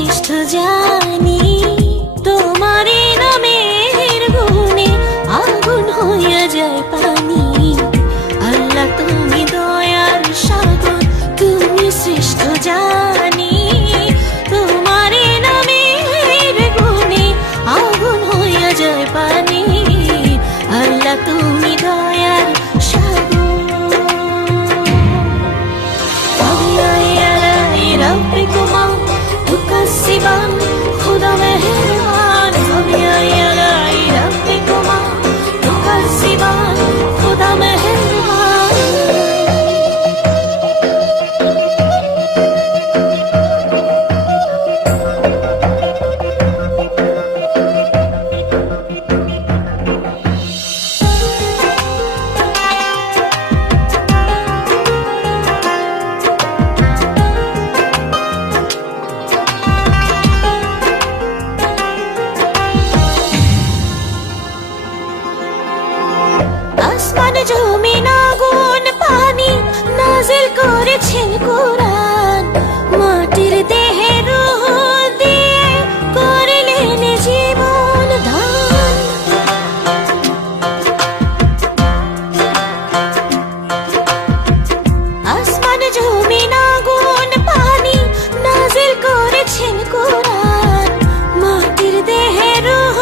শ্রেষ্ঠ জানি, তোমারই নামের গুণে আগুন হইয়া যায় পানি। আল্লাহ তুমি দয়ার সাগর, তুমি শ্রেষ্ঠ জানি, তোমারই নামের গুণে আগুন হইয়া যায় পানি। আল্লাহ তুমি দয়ার সাগর। ربكما تكذبان خدا مهربان فبأي ربكما تكذبان خدا مهربان আসমান জমিন আগুন পানি নাজিল করেছেন কোরআন, মাটির দেহে রূহ দিয়ে করলেন জীবন দান। আসমান জমিন আগুন পানি নাজিল করেছেন কোরআন, মাটির দেহে রূহ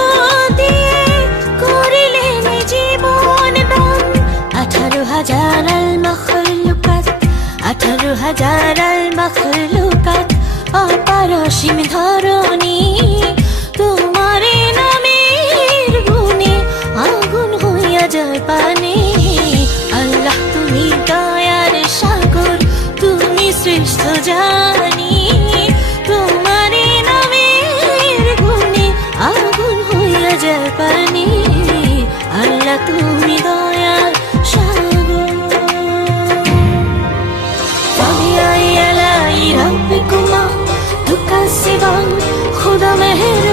দিয়ে করলেন জীবন দান। 18,000 المخلوقات 18,000 المخلوقات অপারসীম ধরণী, তোমারে নামের গুণে আগুন হইয়া যায় পানি। আল্লাহ তুমি দয়ার সাগর, তুমি শ্রেষ্ঠ জানি, তোমারে নামের গুণে আগুন হইয়া যায় পানি। আল্লাহ তুমি দয়ার সাগর। فبأي آلاء ربكما تكذبان خدا مهربان